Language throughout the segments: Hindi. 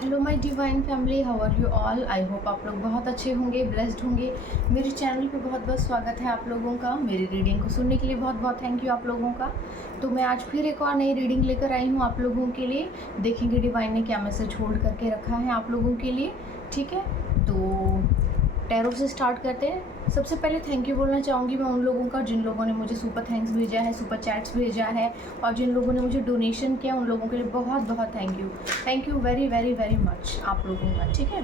Hello my divine family, how are you all. I hope आप लोग बहुत अच्छे होंगे, ब्लेस्ड होंगे। मेरे चैनल पे बहुत बहुत स्वागत है आप लोगों का। मेरी रीडिंग को सुनने के लिए बहुत बहुत थैंक यू आप लोगों का। तो मैं आज फिर एक और नई रीडिंग लेकर आई हूँ आप लोगों के लिए। देखेंगे डिवाइन ने क्या मैसेज होल्ड करके रखा है आप लोगों के लिए। ठीक है, तो टैरो से स्टार्ट करते हैं। सबसे पहले थैंक यू बोलना चाहूँगी मैं उन लोगों का जिन लोगों ने मुझे सुपर थैंक्स भेजा है, सुपर चैट्स भेजा है, और जिन लोगों ने मुझे डोनेशन किया उन लोगों के लिए बहुत बहुत thank you very very very much आप लोगों का। ठीक है,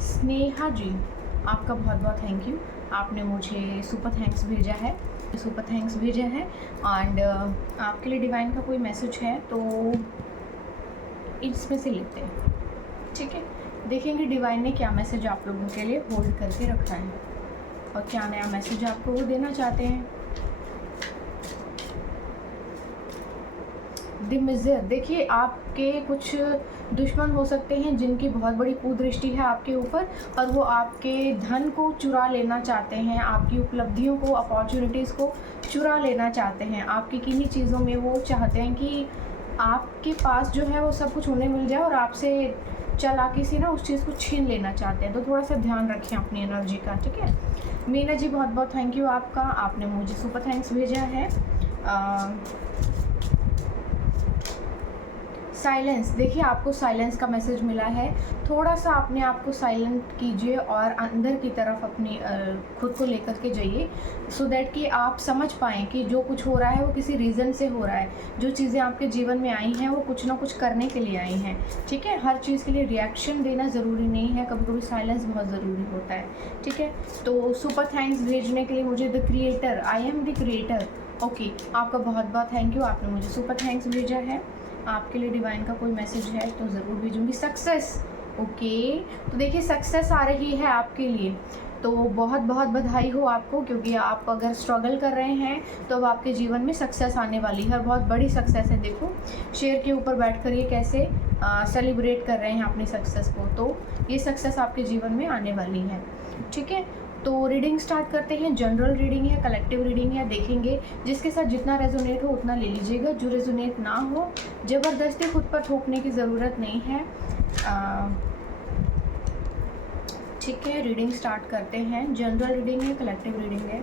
स्नेहा जी, आपका बहुत बहुत थैंक यू। आपने मुझे सुपर थैंक्स भेजा है, एंड आपके लिए डिवाइन का कोई मैसेज है तो इसमें से लेते हैं। ठीक है, देखेंगे डिवाइन ने क्या मैसेज आप लोगों के लिए होल्ड करके रखा है और क्या नया मैसेज आपको वो देना चाहते हैं। द मिज़र, देखिए आपके कुछ दुश्मन हो सकते हैं जिनकी बहुत बड़ी कुदृष्टि है आपके ऊपर, और वो आपके धन को चुरा लेना चाहते हैं, आपकी उपलब्धियों को, अपॉर्चुनिटीज़ को चुरा लेना चाहते हैं। आपकी किन्हीं चीज़ों में वो चाहते हैं कि आपके पास जो है वो सब कुछ उन्हें मिल जाए और आपसे चालाकी से ना उस चीज़ को छीन लेना चाहते हैं। तो थोड़ा सा ध्यान रखें अपनी एनर्जी का। ठीक है, मीना जी बहुत बहुत थैंक यू आपका, आपने मुझे सुपर थैंक्स भेजा है। साइलेंस, देखिए आपको साइलेंस का मैसेज मिला है। थोड़ा सा अपने आप को साइलेंट कीजिए और अंदर की तरफ अपनी खुद को लेकर के जाइए, सो दैट कि आप समझ पाएँ कि जो कुछ हो रहा है वो किसी रीज़न से हो रहा है। जो चीज़ें आपके जीवन में आई हैं वो कुछ ना कुछ करने के लिए आई हैं। ठीक है, हर चीज़ के लिए रिएक्शन देना ज़रूरी नहीं है, कभी कभी साइलेंस बहुत ज़रूरी होता है। ठीक है, तो सुपर थैंक्स भेजने के लिए मुझे the creator, I am the creator, okay, आपका बहुत बहुत थैंक यू। आपने मुझे सुपर थैंक्स भेजा है। आपके लिए डिवाइन का कोई मैसेज है तो ज़रूर भेजूंगी। सक्सेस, ओके, तो देखिए सक्सेस आ रही है आपके लिए, तो बहुत बहुत बधाई हो आपको, क्योंकि आप अगर स्ट्रगल कर रहे हैं तो अब आपके जीवन में सक्सेस आने वाली है, बहुत बड़ी सक्सेस है। देखो शेर के ऊपर बैठ कर ये कैसे सेलिब्रेट कर रहे हैं अपनी सक्सेस को, तो ये सक्सेस आपके जीवन में आने वाली है। ठीक है, तो रीडिंग स्टार्ट करते हैं। जनरल रीडिंग है, कलेक्टिव रीडिंग है, देखेंगे जिसके साथ जितना रेजोनेट हो उतना ले लीजिएगा, जो रेजोनेट ना हो ज़बरदस्ती खुद पर थोपने की ज़रूरत नहीं है। ठीक है, रीडिंग स्टार्ट करते हैं। जनरल रीडिंग है, कलेक्टिव रीडिंग है।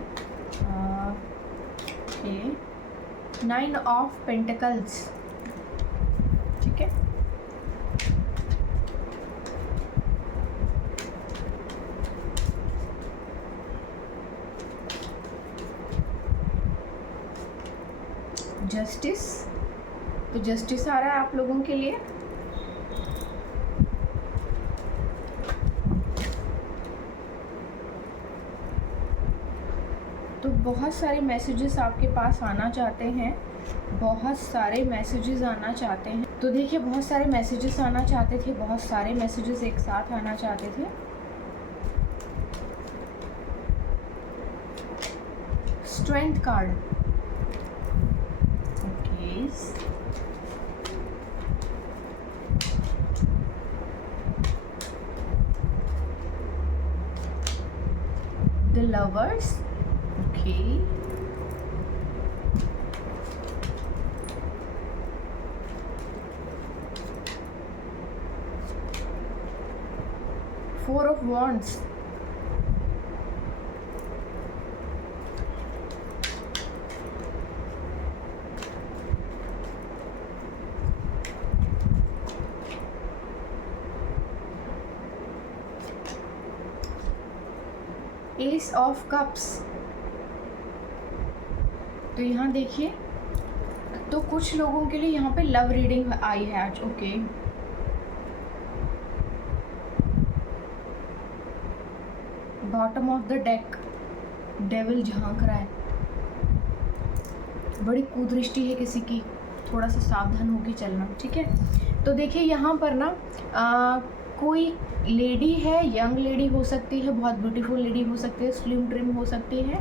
Okay, 9 of pentacles. ठीक है, जस्टिस, तो जस्टिस आ रहा है आप लोगों के लिए। तो बहुत सारे मैसेजेस आपके पास आना चाहते हैं, बहुत सारे मैसेजेस आना चाहते हैं। तो देखिए बहुत सारे मैसेजेस आना चाहते थे, बहुत सारे मैसेजेस एक साथ आना चाहते थे। Strength card, okay, the lovers, okay, four of wands, S of cups. तो यहाँ देखिए, तो कुछ लोगों के लिए यहाँ पे लव रीडिंग आई है आज। Okay, bottom of the deck, devil झांक रहा है, बड़ी कुदृष्टि है किसी की, थोड़ा सा सावधान होकर चलना। ठीक है, तो देखिए यहाँ पर ना कोई लेडी है, यंग लेडी हो सकती है, बहुत ब्यूटीफुल लेडी हो सकती है, स्लिम ट्रिम हो सकती है।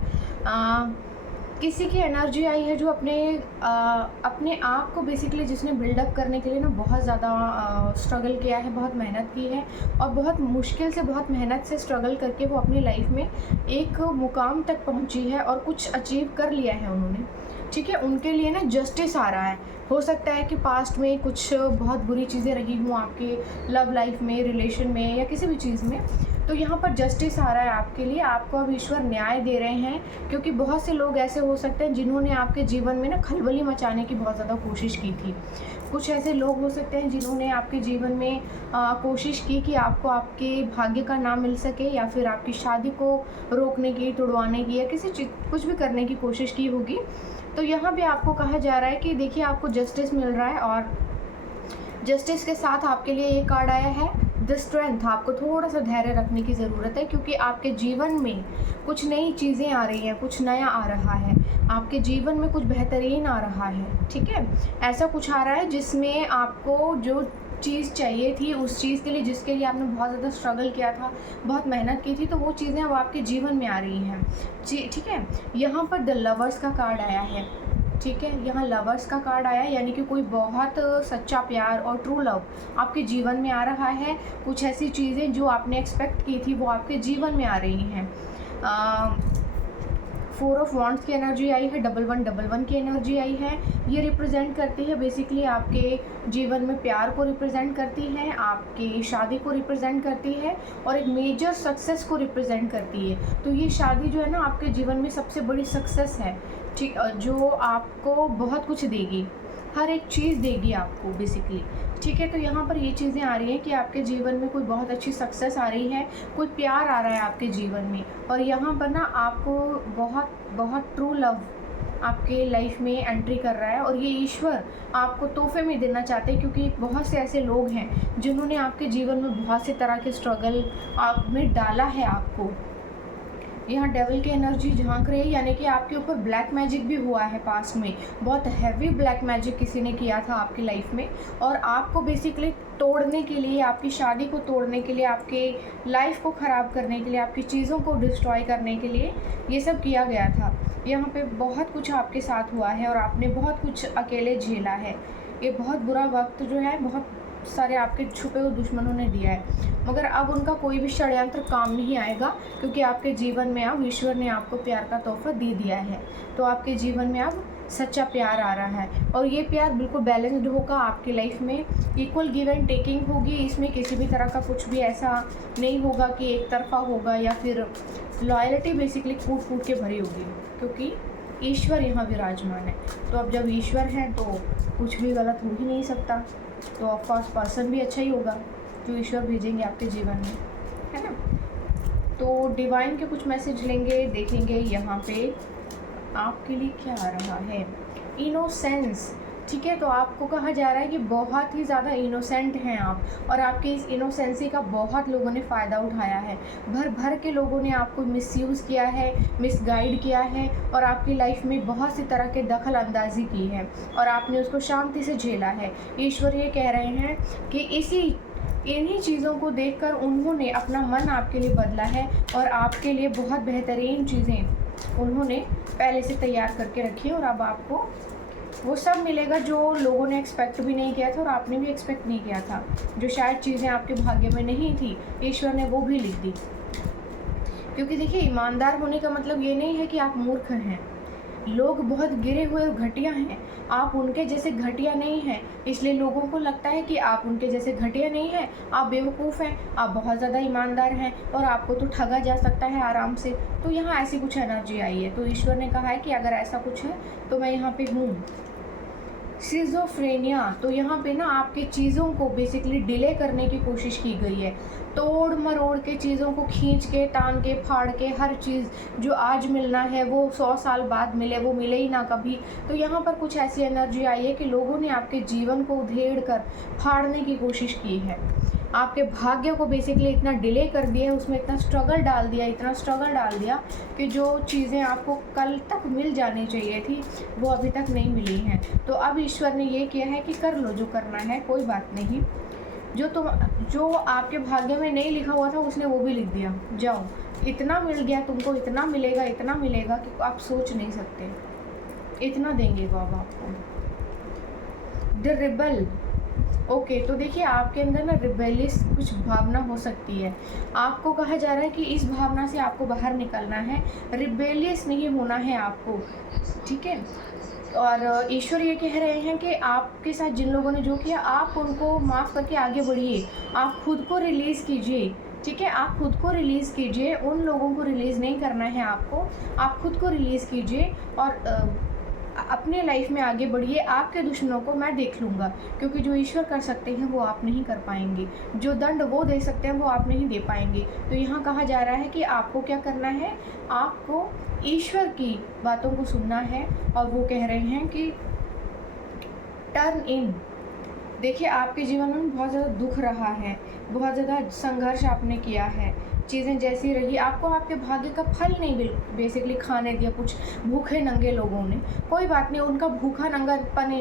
किसी की एनर्जी आई है जो अपने आप को बेसिकली जिसने बिल्डअप करने के लिए ना बहुत ज़्यादा स्ट्रगल किया है, बहुत मेहनत की है, और बहुत मुश्किल से, बहुत मेहनत से स्ट्रगल करके वो अपनी लाइफ में एक मुकाम तक पहुंची है और कुछ अचीव कर लिया है उन्होंने। ठीक है, उनके लिए ना जस्टिस आ रहा है। हो सकता है कि पास्ट में कुछ बहुत बुरी चीज़ें रही हों आपके लव लाइफ में, रिलेशन में या किसी भी चीज़ में, तो यहाँ पर जस्टिस आ रहा है आपके लिए। आपको अब ईश्वर न्याय दे रहे हैं, क्योंकि बहुत से लोग ऐसे हो सकते हैं जिन्होंने आपके जीवन में ना खलबली मचाने की बहुत ज़्यादा कोशिश की थी। कुछ ऐसे लोग हो सकते हैं जिन्होंने आपके जीवन में कोशिश की कि आपको आपके भाग्य का ना मिल सके, या फिर आपकी शादी को रोकने की, तुड़वाने की, या किसी चीज़ कुछ भी करने की कोशिश की होगी। तो यहाँ पे आपको कहा जा रहा है कि देखिए आपको जस्टिस मिल रहा है, और जस्टिस के साथ आपके लिए ये कार्ड आया है द स्ट्रेंथ। आपको थोड़ा सा धैर्य रखने की ज़रूरत है, क्योंकि आपके जीवन में कुछ नई चीज़ें आ रही हैं, कुछ नया आ रहा है, आपके जीवन में कुछ बेहतरीन आ रहा है। ठीक है, ऐसा कुछ आ रहा है जिसमें आपको जो चीज़ चाहिए थी, उस चीज़ के लिए जिसके लिए आपने बहुत ज़्यादा स्ट्रगल किया था, बहुत मेहनत की थी, तो वो चीज़ें अब आपके जीवन में आ रही हैं जी। ठीक है, यहाँ पर द लवर्स का कार्ड आया है। ठीक है, यहाँ लवर्स का कार्ड आया, यानी कि कोई बहुत सच्चा प्यार और ट्रू लव आपके जीवन में आ रहा है। कुछ ऐसी चीज़ें जो आपने एक्सपेक्ट की थी वो आपके जीवन में आ रही हैं। 4 ऑफ वॉन्ड्स की एनर्जी आई है, 1111 की एनर्जी आई है। ये रिप्रेजेंट करती है बेसिकली आपके जीवन में प्यार को रिप्रेजेंट करती है, आपकी शादी को रिप्रेजेंट करती है, और एक मेजर सक्सेस को रिप्रेजेंट करती है। तो ये शादी जो है ना आपके जीवन में सबसे बड़ी सक्सेस है, ठीक, जो आपको बहुत कुछ देगी, हर एक चीज़ देगी आपको बेसिकली। ठीक है, तो यहाँ पर ये चीज़ें आ रही हैं कि आपके जीवन में कोई बहुत अच्छी सक्सेस आ रही है, कोई प्यार आ रहा है आपके जीवन में, और यहाँ पर ना आपको बहुत बहुत ट्रू लव आपके लाइफ में एंट्री कर रहा है, और ये ईश्वर आपको तोहफे में देना चाहते हैं, क्योंकि बहुत से ऐसे लोग हैं जिन्होंने आपके जीवन में बहुत से तरह के स्ट्रगल आप में डाला है आपको। यहाँ डेविल की एनर्जी झांक रही है, यानी कि आपके ऊपर ब्लैक मैजिक भी हुआ है पास्ट में, बहुत हैवी ब्लैक मैजिक किसी ने किया था आपकी लाइफ में, और आपको बेसिकली तोड़ने के लिए, आपकी शादी को तोड़ने के लिए, आपके लाइफ को ख़राब करने के लिए, आपकी चीज़ों को डिस्ट्रॉय करने के लिए ये सब किया गया था। यहाँ पे बहुत कुछ आपके साथ हुआ है और आपने बहुत कुछ अकेले झेला है। ये बहुत बुरा वक्त जो है बहुत सारे आपके छुपे हुए दुश्मनों ने दिया है, मगर अब उनका कोई भी षड्यंत्र काम नहीं आएगा, क्योंकि आपके जीवन में अब ईश्वर ने आपको प्यार का तोहफा दे दिया है। तो आपके जीवन में अब सच्चा प्यार आ रहा है, और ये प्यार बिल्कुल बैलेंस्ड होगा आपकी लाइफ में, इक्वल गिव एंड टेकिंग होगी। इसमें किसी भी तरह का कुछ भी ऐसा नहीं होगा कि एक तरफा होगा, या फिर लॉयल्टी बेसिकली कूट कूट के भरी होगी, क्योंकि ईश्वर यहाँ विराजमान है। तो अब जब ईश्वर है तो कुछ भी गलत हो ही नहीं सकता, तो ऑफकोर्स पर्सन भी अच्छा ही होगा जो ईश्वर भेजेंगे आपके जीवन में, है ना। तो डिवाइन के कुछ मैसेज लेंगे, देखेंगे यहाँ पे आपके लिए क्या आ रहा है। इनोसेंस, ठीक है, तो आपको कहा जा रहा है कि बहुत ही ज़्यादा इनोसेंट हैं आप, और आपकी इस इनोसेंसी का बहुत लोगों ने फ़ायदा उठाया है। भर भर के लोगों ने आपको मिसयूज़ किया है, मिसगाइड किया है, और आपकी लाइफ में बहुत सी तरह के दखल अंदाजी की है, और आपने उसको शांति से झेला है। ईश्वर ये कह रहे हैं कि इन्हीं चीज़ों को देखकर उन्होंने अपना मन आपके लिए बदला है, और आपके लिए बहुत बेहतरीन चीज़ें उन्होंने पहले से तैयार करके रखी है, और अब आपको वो सब मिलेगा जो लोगों ने एक्सपेक्ट भी नहीं किया था, और आपने भी एक्सपेक्ट नहीं किया था। जो शायद चीज़ें आपके भाग्य में नहीं थी, ईश्वर ने वो भी लिख दी। क्योंकि देखिए, ईमानदार होने का मतलब ये नहीं है कि आप मूर्ख हैं। लोग बहुत गिरे हुए घटिया हैं, आप उनके जैसे घटिया नहीं हैं, इसलिए लोगों को लगता है कि आप उनके जैसे घटिया नहीं हैं, आप बेवकूफ़ हैं, आप बहुत ज़्यादा ईमानदार हैं, और आपको तो ठगा जा सकता है आराम से। तो यहाँ ऐसी कुछ एनर्जी आई है, तो ईश्वर ने कहा है कि अगर ऐसा कुछ है तो मैं यहाँ पे हूँ। सिज़ोफ्रेनिया, तो यहाँ पे ना आपकी चीज़ों को बेसिकली डिले करने की कोशिश की गई है, तोड़ मरोड़ के चीज़ों को खींच के, तान के, फाड़ के, हर चीज़ जो आज मिलना है वो 100 साल बाद मिले, वो मिले ही ना कभी। तो यहाँ पर कुछ ऐसी एनर्जी आई है कि लोगों ने आपके जीवन को उधेड़ कर फाड़ने की कोशिश की है, आपके भाग्य को बेसिकली इतना डिले कर दिया है, उसमें इतना स्ट्रगल डाल दिया, इतना स्ट्रगल डाल दिया कि जो चीज़ें आपको कल तक मिल जानी चाहिए थी वो अभी तक नहीं मिली हैं। तो अब ईश्वर ने ये किया है कि कर लो जो करना है, कोई बात नहीं। जो आपके भाग्य में नहीं लिखा हुआ था उसने वो भी लिख दिया, जाओ, इतना मिल गया तुमको, इतना मिलेगा कि आप सोच नहीं सकते, इतना देंगे वो अब आपको। द रिबल, ओके, तो देखिए आपके अंदर ना रिबेलियस कुछ भावना हो सकती है। आपको कहा जा रहा है कि इस भावना से आपको बाहर निकलना है, रिबेलियस नहीं होना है आपको, ठीक है। और ईश्वर ये कह रहे हैं कि आपके साथ जिन लोगों ने जो किया, आप उनको माफ़ करके आगे बढ़िए। आप खुद को रिलीज़ कीजिए, ठीक है? आप खुद को रिलीज़ कीजिए, उन लोगों को रिलीज़ नहीं करना है आपको। आप खुद को रिलीज़ कीजिए और अपने लाइफ में आगे बढ़िए। आपके दुश्मनों को मैं देख लूँगा, क्योंकि जो ईश्वर कर सकते हैं वो आप नहीं कर पाएंगे, जो दंड वो दे सकते हैं वो आप नहीं दे पाएंगे। तो यहाँ कहा जा रहा है कि आपको क्या करना है, आपको ईश्वर की बातों को सुनना है। और वो कह रहे हैं कि टर्न इन। देखिए, आपके जीवन में बहुत ज़्यादा दुख रहा है, बहुत ज़्यादा संघर्ष आपने किया है, चीज़ें जैसी रही, आपको आपके भाग्य का फल नहीं बेसिकली खाने दिया कुछ भूखे नंगे लोगों ने। कोई बात नहीं, उनका भूखा नंगापन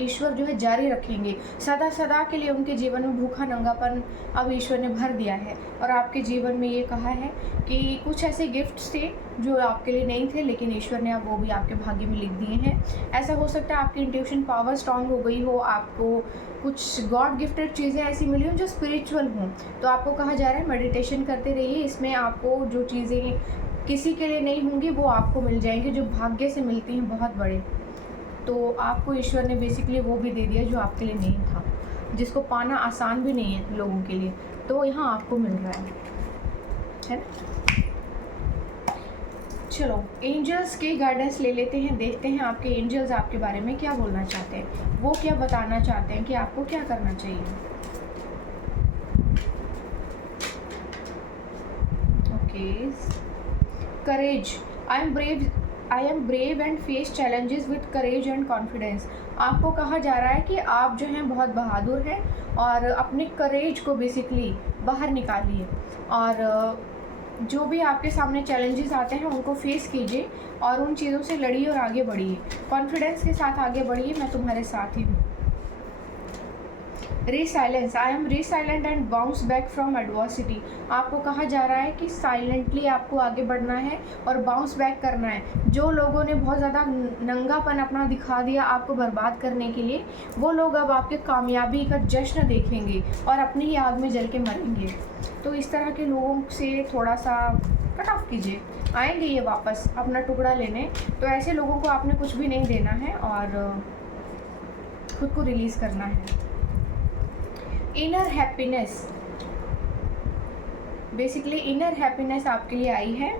ईश्वर जो है जारी रखेंगे। सदा सदा के लिए उनके जीवन में भूखा नंगापन अब ईश्वर ने भर दिया है। और आपके जीवन में ये कहा है कि कुछ ऐसे गिफ्ट्स थे जो आपके लिए नहीं थे, लेकिन ईश्वर ने अब वो भी आपके भाग्य में लिख दिए हैं। ऐसा हो सकता है आपकी इंट्यूशन पावर स्ट्रांग हो गई हो, आपको कुछ गॉड गिफ्टेड चीज़ें ऐसी मिली हों जो स्पिरिचुअल हों। तो आपको कहा जा रहा है मेडिटेशन करते रहिए, इसमें आपको जो चीज़ें किसी के लिए नहीं होंगी वो आपको मिल जाएंगी, जो भाग्य से मिलती हैं बहुत बड़े। तो आपको ईश्वर ने बेसिकली वो भी दे दिया जो आपके लिए नहीं था, जिसको पाना आसान भी नहीं है लोगों के लिए, तो यहाँ आपको मिल रहा है ना। चलो एंजल्स की गाइडेंस ले लेते हैं, देखते हैं आपके एंजल्स आपके बारे में क्या बोलना चाहते हैं, वो क्या बताना चाहते हैं कि आपको क्या करना चाहिए। Okay, courage. I am brave and face challenges with courage and confidence. आपको कहा जा रहा है कि आप जो हैं बहुत बहादुर हैं और अपने करेज को बेसिकली बाहर निकालिए, और जो भी आपके सामने चैलेंजेस आते हैं उनको फेस कीजिए और उन चीज़ों से लड़िए और आगे बढ़िए। कॉन्फिडेंस के साथ आगे बढ़िए, मैं तुम्हारे साथ ही हूँ। Resilience. I am resilient and bounce back from adversity. आपको कहा जा रहा है कि साइलेंटली आपको आगे बढ़ना है और बाउंस बैक करना है। जो लोगों ने बहुत ज़्यादा नंगापन अपना दिखा दिया आपको बर्बाद करने के लिए, वो लोग अब आपके कामयाबी का जश्न देखेंगे और अपनी ही आग में जल के मरेंगे। तो इस तरह के लोगों से थोड़ा सा कट ऑफ कीजिए, आएंगे ये वापस अपना टुकड़ा लेने। तो ऐसे लोगों को आपने कुछ भी नहीं देना है और खुद को रिलीज़ करना है। Inner happiness. Basically inner happiness आपके लिए आई है।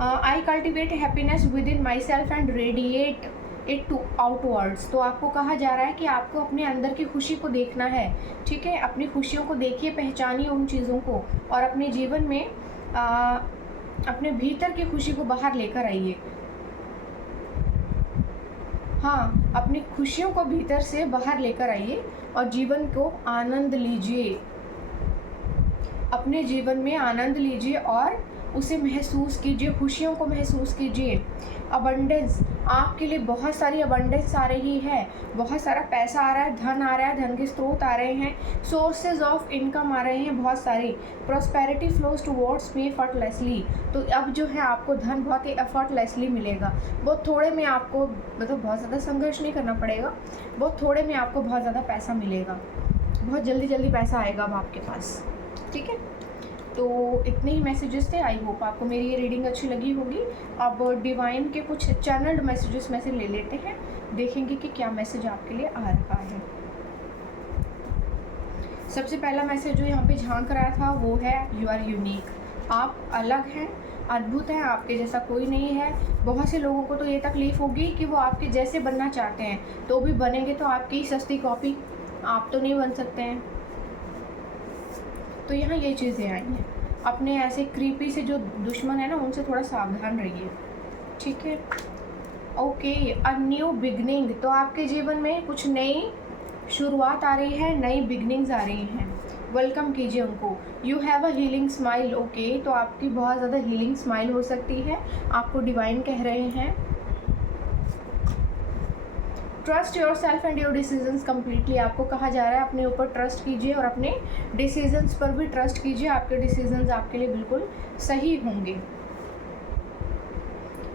I cultivate happiness within myself and radiate it to outwards. तो आपको कहा जा रहा है कि आपको अपने अंदर की खुशी को देखना है, ठीक है? अपनी खुशियों को देखिए, पहचानिए उन चीज़ों को और अपने जीवन में अपने भीतर की खुशी को बाहर लेकर आइए। हाँ, अपनी खुशियों को भीतर से बाहर लेकर आइए और जीवन को आनंद लीजिए। अपने जीवन में आनंद लीजिए और उसे महसूस कीजिए, खुशियों को महसूस कीजिए। अबंडेंस। आपके लिए बहुत सारी अबंडेंस आ रही है, बहुत सारा पैसा आ रहा है, धन आ रहा है, धन के स्रोत आ रहे हैं, सोर्सेज ऑफ इनकम आ रहे हैं बहुत सारी। Prosperity flows towards me effortlessly. तो अब जो है आपको धन बहुत ही एफर्टलेसली मिलेगा। बहुत थोड़े में आपको, मतलब बहुत ज़्यादा संघर्ष नहीं करना पड़ेगा, बहुत थोड़े में आपको बहुत ज़्यादा पैसा मिलेगा, बहुत जल्दी जल्दी पैसा आएगा अब आपके पास, ठीक है? तो इतने ही मैसेजेस थे। आई होप आपको मेरी ये रीडिंग अच्छी लगी होगी। अब डिवाइन के कुछ चैनल्ड मैसेजेस में से ले लेते हैं, देखेंगे कि क्या मैसेज आपके लिए आ रहा है। सबसे पहला मैसेज जो यहाँ पे झांक रहा था वो है यू आर यूनिक। आप अलग हैं, अद्भुत हैं, आपके जैसा कोई नहीं है। बहुत से लोगों को तो ये तकलीफ़ होगी कि वो आपके जैसे बनना चाहते हैं, तो भी बनेंगे तो आपकी सस्ती कॉपी, आप तो नहीं बन सकते हैं। तो यहाँ ये चीज़ें आई हैं। अपने ऐसे क्रीपी से जो दुश्मन है ना, उनसे थोड़ा सावधान रहिए, ठीक है? Okay, a new beginning. तो आपके जीवन में कुछ नई शुरुआत आ रही है, नई बिगनिंग्स आ रही हैं, वेलकम कीजिए उनको। You have a healing smile. Okay, तो आपकी बहुत ज़्यादा हीलिंग स्माइल हो सकती है, आपको डिवाइन कह रहे हैं। Trust your self and your decisions completely. आपको कहा जा रहा है अपने ऊपर ट्रस्ट कीजिए और अपने डिसीजंस पर भी ट्रस्ट कीजिए, आपके डिसीजंस आपके लिए बिल्कुल सही होंगे।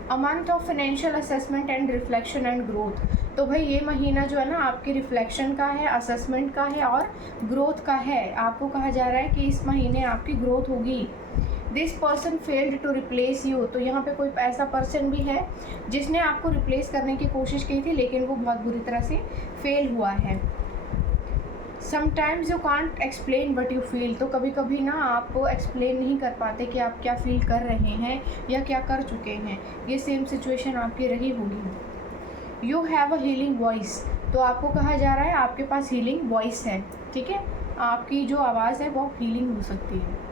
A month of financial assessment and reflection and growth. तो भाई ये महीना जो है ना आपकी रिफ्लेक्शन का है, असेसमेंट का है और ग्रोथ का है। आपको कहा जा रहा है कि इस महीने आपकी ग्रोथ होगी। This person failed to replace you, तो यहाँ पे कोई ऐसा पर्सन भी है जिसने आपको रिप्लेस करने की कोशिश की थी लेकिन वो बहुत बुरी तरह से फेल हुआ है। Sometimes you can't explain what you feel, तो कभी कभी ना आप एक्सप्लेन नहीं कर पाते कि आप क्या फील कर रहे हैं या क्या कर चुके हैं। ये सेम सिचुएशन आपकी रही होगी। You have a healing voice, तो आपको कहा जा रहा है आपके पास हीलिंग वॉइस है, ठीक है, आपकी जो आवाज़ है वो हीलिंग हो सकती है।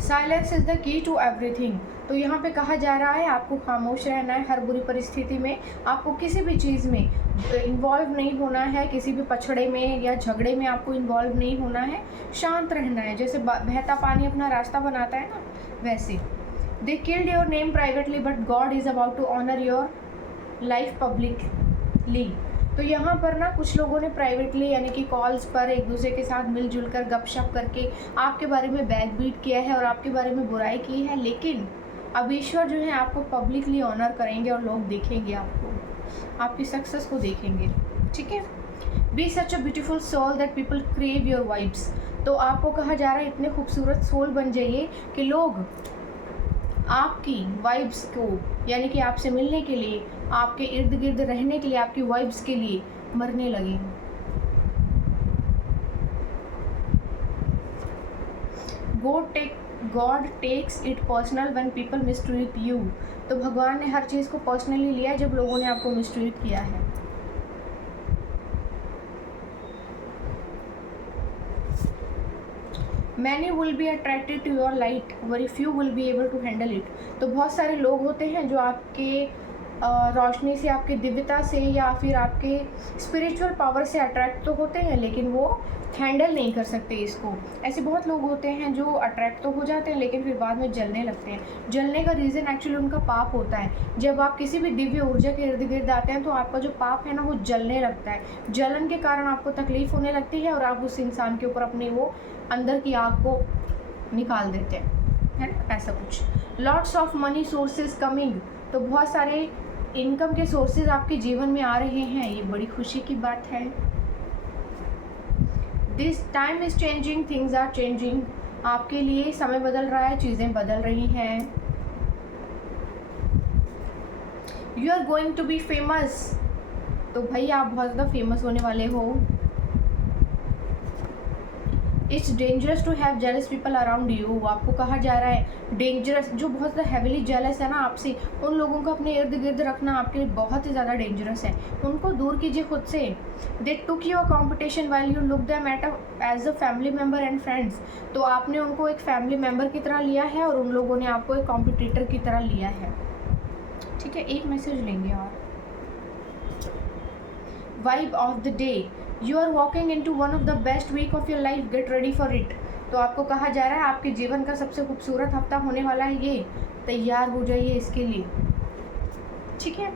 Silence is the key to everything, तो यहाँ पे कहा जा रहा है आपको खामोश रहना है हर बुरी परिस्थिति में, आपको किसी भी चीज़ में इन्वॉल्व नहीं होना है, किसी भी पछड़े में या झगड़े में आपको इन्वॉल्व नहीं होना है, शांत रहना है। जैसे बहता पानी अपना रास्ता बनाता है ना, वैसे। They killed your name privately but God is about to honour your life publicly, तो यहाँ पर ना कुछ लोगों ने प्राइवेटली यानी कि कॉल्स पर एक दूसरे के साथ मिलजुल कर गपशप करके आपके बारे में बैक बीट किया है और आपके बारे में बुराई की है, लेकिन अब ईश्वर जो है आपको पब्लिकली ऑनर करेंगे और लोग देखेंगे आपको, आपकी सक्सेस को देखेंगे, ठीक है। Be such a beautiful soul that people crave your vibes, तो आपको कहा जा रहा है इतने खूबसूरत सोल बन जाइए कि लोग आपकी वाइब्स को यानी कि आपसे मिलने के लिए, आपके इर्द गिर्द रहने के लिए, आपकी वाइब्स के लिए मरने लगे। God takes it personal when people mistreat you, तो भगवान ने हर चीज़ को पर्सनली लिया है जब लोगों ने आपको मिसट्रीट किया है। Many will be attracted to your light, very few will be able to handle it, तो बहुत सारे लोग होते हैं जो आपके रोशनी से, आपके दिव्यता से या फिर आपके स्पिरिचुअल पावर से अट्रैक्ट तो होते हैं लेकिन वो हैंडल नहीं कर सकते इसको। ऐसे बहुत लोग होते हैं जो अट्रैक्ट तो हो जाते हैं लेकिन फिर बाद में जलने लगते हैं। जलने का रीज़न एक्चुअली उनका पाप होता है। जब आप किसी भी दिव्य ऊर्जा के इर्द गिर्द आते हैं तो आपका जो पाप है ना वो जलने लगता है। जलन के कारण आपको तकलीफ़ होने लगती है और आप उस इंसान के ऊपर अपनी वो अंदर की आग को निकाल देते हैं, है ना, ऐसा कुछ। Lots of money sources coming, तो बहुत सारे इनकम के सोर्सेज आपके जीवन में आ रहे हैं, ये बड़ी खुशी की बात है। This time is changing, things are changing, आपके लिए समय बदल रहा है, चीज़ें बदल रही हैं। You are going to be famous, तो भाई आप बहुत ज़्यादा फेमस होने वाले हो। It's dangerous to have jealous people around you, आपको कहा जा रहा है डेंजरस, जो बहुत ज़्यादा हैविली जेलस है ना आपसे, उन लोगों को अपने इर्द गिर्द रखना आपके लिए बहुत ही ज़्यादा डेंजरस है, उनको दूर कीजिए खुद से। They took your competition while you look them at as a family member and friends, तो आपने उनको एक फैमिली मेम्बर की तरह लिया है और उन लोगों ने आपको एक कॉम्पिटिटर की तरह लिया है, ठीक है। एक मैसेज लेंगे और vibe of the day, you are walking in to one of the best week of your life, get ready for it, तो आपको कहा जा रहा है आपके जीवन का सबसे खूबसूरत हफ्ता होने वाला है ये, तैयार हो जाइए इसके लिए, ठीक है।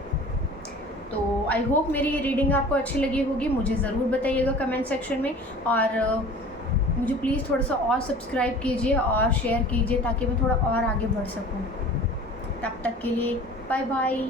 तो आई होप मेरी ये रीडिंग आपको अच्छी लगी होगी, मुझे ज़रूर बताइएगा कमेंट सेक्शन में, और मुझे प्लीज़ थोड़ा सा और सब्सक्राइब कीजिए और शेयर कीजिए ताकि मैं थोड़ा और आगे बढ़ सकूँ। तब तक के लिए बाय बाय।